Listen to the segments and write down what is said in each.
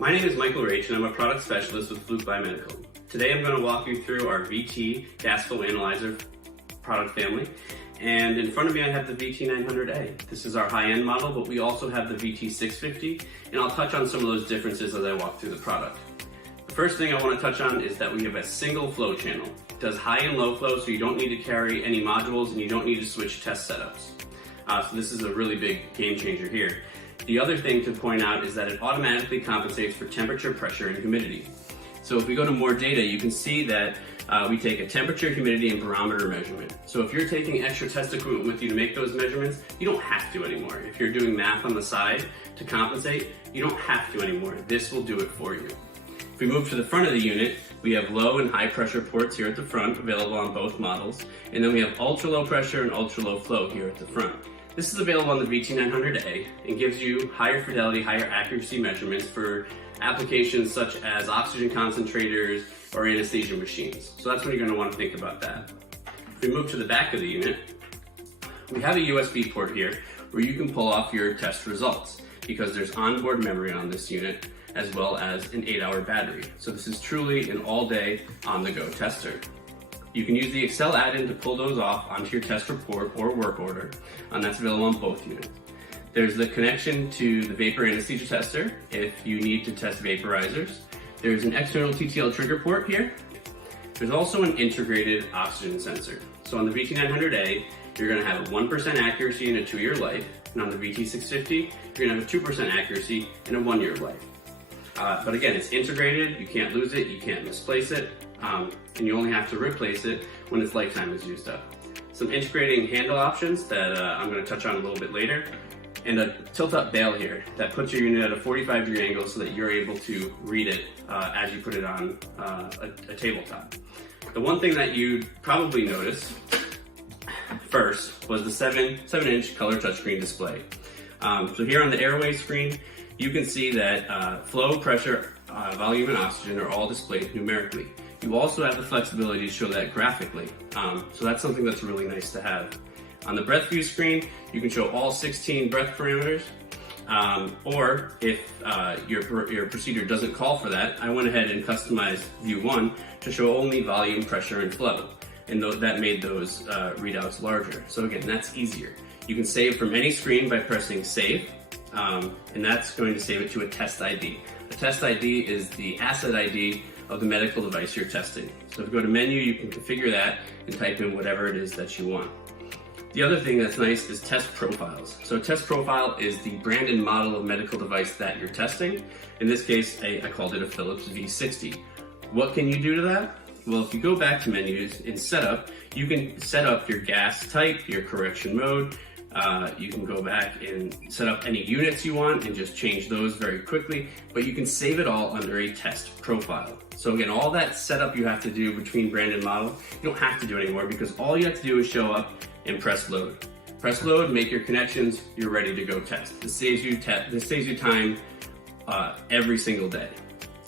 My name is Michael Raich and I'm a product specialist with Fluke Biomedical. Today I'm going to walk you through our VT gas flow analyzer product family. And in front of me I have the VT900A. This is our high-end model, but we also have the VT650, and I'll touch on some of those differences as I walk through the product. The first thing I want to touch on is that we have a single flow channel. It does high and low flow, so you don't need to carry any modules and you don't need to switch test setups. So this is a really big game changer here. The other thing to point out is that it automatically compensates for temperature, pressure, and humidity. So if we go to more data, you can see that we take a temperature, humidity, and barometer measurement. So if you're taking extra test equipment with you to make those measurements, you don't have to anymore. If you're doing math on the side to compensate, you don't have to anymore. This will do it for you. If we move to the front of the unit, we have low and high pressure ports here at the front, available on both models. And then we have ultra low pressure and ultra low flow here at the front. This is available on the VT900A and gives you higher fidelity, higher accuracy measurements for applications such as oxygen concentrators or anesthesia machines. So that's when you're going to want to think about that. If we move to the back of the unit, we have a USB port here where you can pull off your test results because there's onboard memory on this unit as well as an 8-hour battery. So this is truly an all-day on-the-go tester. You can use the Excel add-in to pull those off onto your test report or work order, and that's available on both units. There's the connection to the vapor anesthesia tester if you need to test vaporizers. There's an external TTL trigger port here. There's also an integrated oxygen sensor. So on the VT900A, you're going to have a 1% accuracy and a 2-year life, and on the VT650, you're going to have a 2% accuracy and a 1-year life. But again, it's integrated, you can't lose it, you can't misplace it, and you only have to replace it when its lifetime is used up. Some integrating handle options that I'm going to touch on a little bit later, and a tilt-up bail here that puts your unit at a 45-degree angle so that you're able to read it as you put it on a tabletop. The one thing that you probably noticed first was the 7-inch color touchscreen display. So here on the airway screen, you can see that flow, pressure, volume, and oxygen are all displayed numerically. You also have the flexibility to show that graphically, so that's something that's really nice to have. On the breath view screen, you can show all 16 breath parameters, or if your procedure doesn't call for that, I went ahead and customized view 1 to show only volume, pressure, and flow, and that made those readouts larger. So again, that's easier. You can save from any screen by pressing save, and that's going to save it to a test ID. A test ID is the asset ID of the medical device you're testing. So if you go to menu, you can configure that and type in whatever it is that you want. The other thing that's nice is test profiles. So a test profile is the brand and model of medical device that you're testing. In this case, I called it a Philips V60. What can you do to that? Well, if you go back to menus in setup, you can set up your gas type, your correction mode. You can go back and set up any units you want and just change those very quickly, but you can save it all under a test profile. So again, all that setup you have to do between brand and model, you don't have to do anymore because all you have to do is show up and press load. Press load, make your connections, you're ready to go test. This saves you time every single day.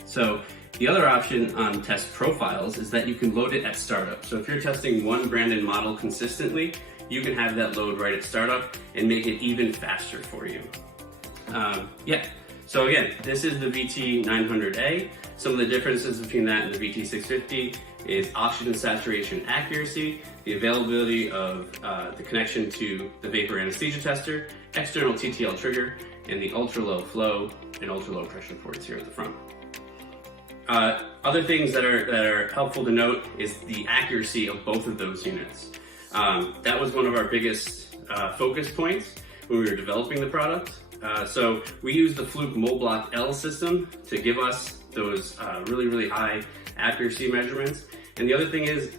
So the other option on test profiles is that you can load it at startup. So if you're testing one brand and model consistently, you can have that load right at startup and make it even faster for you. So again, this is the VT900A. Some of the differences between that and the VT650 is oxygen saturation accuracy, the availability of the connection to the vapor anesthesia tester, external TTL trigger, and the ultra low flow and ultra low pressure ports here at the front. Other things that are helpful to note is the accuracy of both of those units. That was one of our biggest focus points when we were developing the product. So we used the Fluke MolBlock L system to give us those really high accuracy measurements. And the other thing is,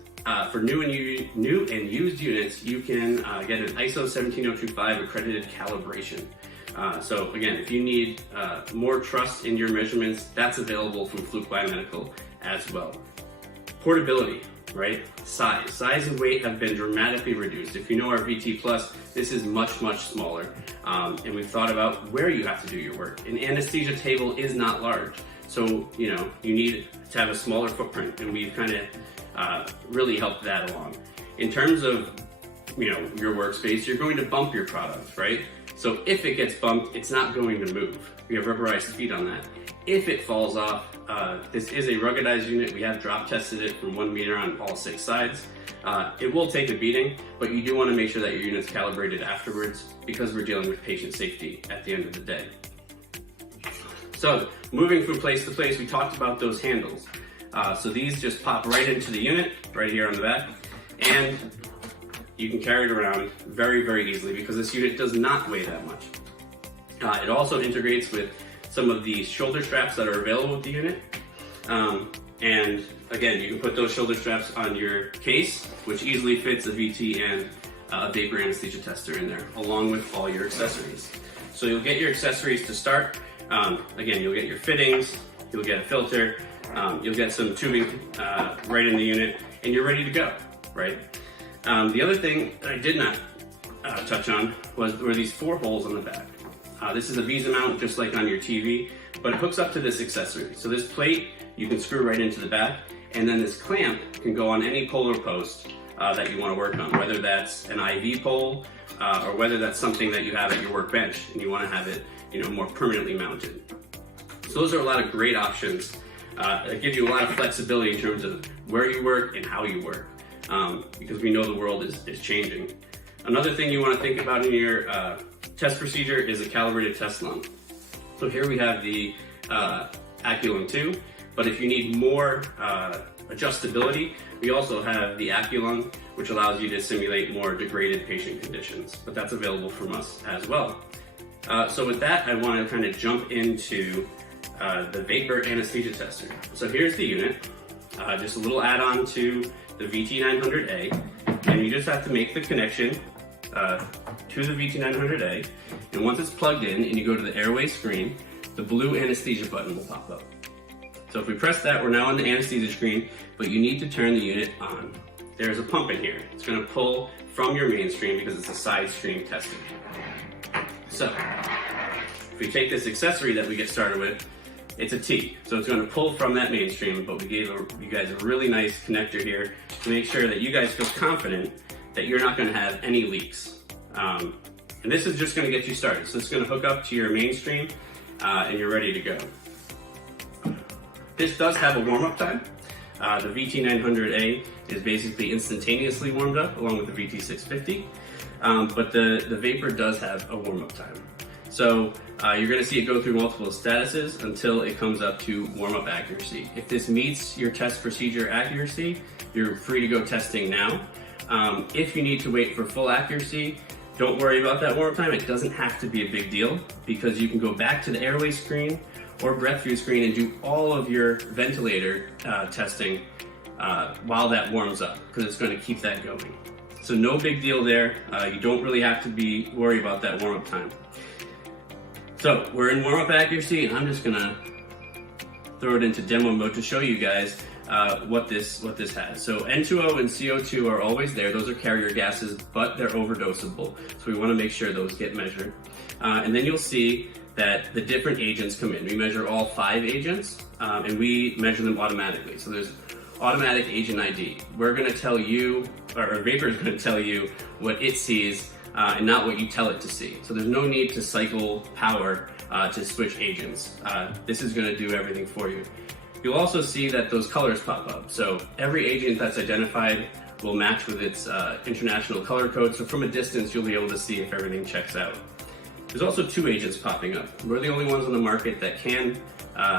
for new and used units, you can get an ISO 17025 accredited calibration. So again, if you need more trust in your measurements, that's available from Fluke Biomedical as well. Portability, right? Size and weight have been dramatically reduced. If you know our VT Plus, this is much smaller. And we've thought about where you have to do your work. An anesthesia table is not large. So, you need to have a smaller footprint, and we've kind of really helped that along. In terms of, your workspace, you're going to bump your product, right? So if it gets bumped, it's not going to move. We have rubberized feet on that. If it falls off, this is a ruggedized unit. We have drop tested it from 1 meter on all 6 sides. It will take a beating, but you do want to make sure that your unit's calibrated afterwards because we're dealing with patient safety at the end of the day. So moving from place to place, we talked about those handles. So these just pop right into the unit, right here on the back, and you can carry it around very, very easily because this unit does not weigh that much. It also integrates with some of the shoulder straps that are available with the unit. And again, you can put those shoulder straps on your case, which easily fits a VT and a vapor anesthesia tester in there, along with all your accessories. So you'll get your accessories to start. Again, you'll get your fittings, you'll get a filter, you'll get some tubing right in the unit, and you're ready to go, right? The other thing that I did not touch on were these 4 holes on the back. This is a Visa mount, just like on your TV, but it hooks up to this accessory. So this plate, you can screw right into the back, and then this clamp can go on any polar post that you want to work on, whether that's an IV pole or whether that's something that you have at your workbench and you want to have it, more permanently mounted. So those are a lot of great options that give you a lot of flexibility in terms of where you work and how you work, because we know the world is changing. Another thing you want to think about in your test procedure is a calibrated test lung. So here we have the Aculung 2, but if you need more adjustability, we also have the Aculung, which allows you to simulate more degraded patient conditions, but that's available from us as well. So with that, I want to kind of jump into the vapor anesthesia tester. So here's the unit, just a little add-on to the VT900A, and you just have to make the connection to the VT900A, and once it's plugged in and you go to the airway screen, the blue anesthesia button will pop up. So if we press that, we're now on the anesthesia screen, but you need to turn the unit on. There's a pump in here. It's going to pull from your mainstream because it's a side stream testing. So if we take this accessory that we get started with, it's a T, so it's going to pull from that mainstream, but we gave you guys a really nice connector here to make sure that you guys feel confident that you're not going to have any leaks. And this is just going to get you started. So it's going to hook up to your mainstream and you're ready to go. This does have a warm-up time. The VT900A is basically instantaneously warmed up along with the VT650, but the vapor does have a warm-up time. So you're going to see it go through multiple statuses until it comes up to warm-up accuracy. If this meets your test procedure accuracy, you're free to go testing now. If you need to wait for full accuracy, don't worry about that warm-up time. It doesn't have to be a big deal because you can go back to the airway screen or breath view screen and do all of your ventilator testing while that warms up, because it's going to keep that going. So no big deal there. You don't really have to worry about that warm-up time. So we're in warm-up accuracy, and I'm just going to throw it into demo mode to show you guys what this has. So N2O and CO2 are always there. Those are carrier gases, but they're overdosable. So we want to make sure those get measured. And then you'll see that the different agents come in. We measure all 5 agents, and we measure them automatically. So there's automatic agent ID. We're going to tell you, or Vapor is going to tell you what it sees and not what you tell it to see. So there's no need to cycle power to switch agents. This is going to do everything for you. You'll also see that those colors pop up. So every agent that's identified will match with its international color code. So from a distance, you'll be able to see if everything checks out. There's also 2 agents popping up. We're the only ones on the market that can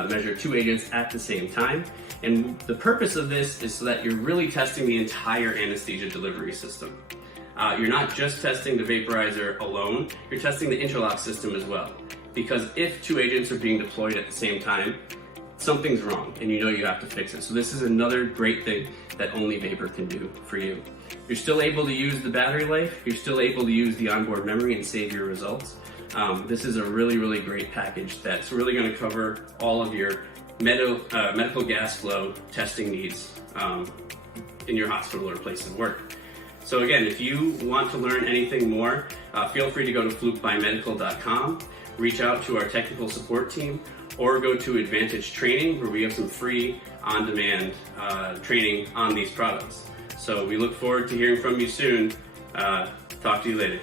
measure 2 agents at the same time. And the purpose of this is so that you're really testing the entire anesthesia delivery system. You're not just testing the vaporizer alone, you're testing the interlock system as well. Because if 2 agents are being deployed at the same time, something's wrong and you know you have to fix it. So this is another great thing that only Vapor can do for you. You're still able to use the battery life, you're still able to use the onboard memory and save your results. This is a really, really great package that's really going to cover all of your medical gas flow testing needs in your hospital or place of work. So again, if you want to learn anything more, feel free to go to flukebiomedical.com, reach out to our technical support team, or go to Advantage Training, where we have some free on-demand training on these products. So we look forward to hearing from you soon. Talk to you later.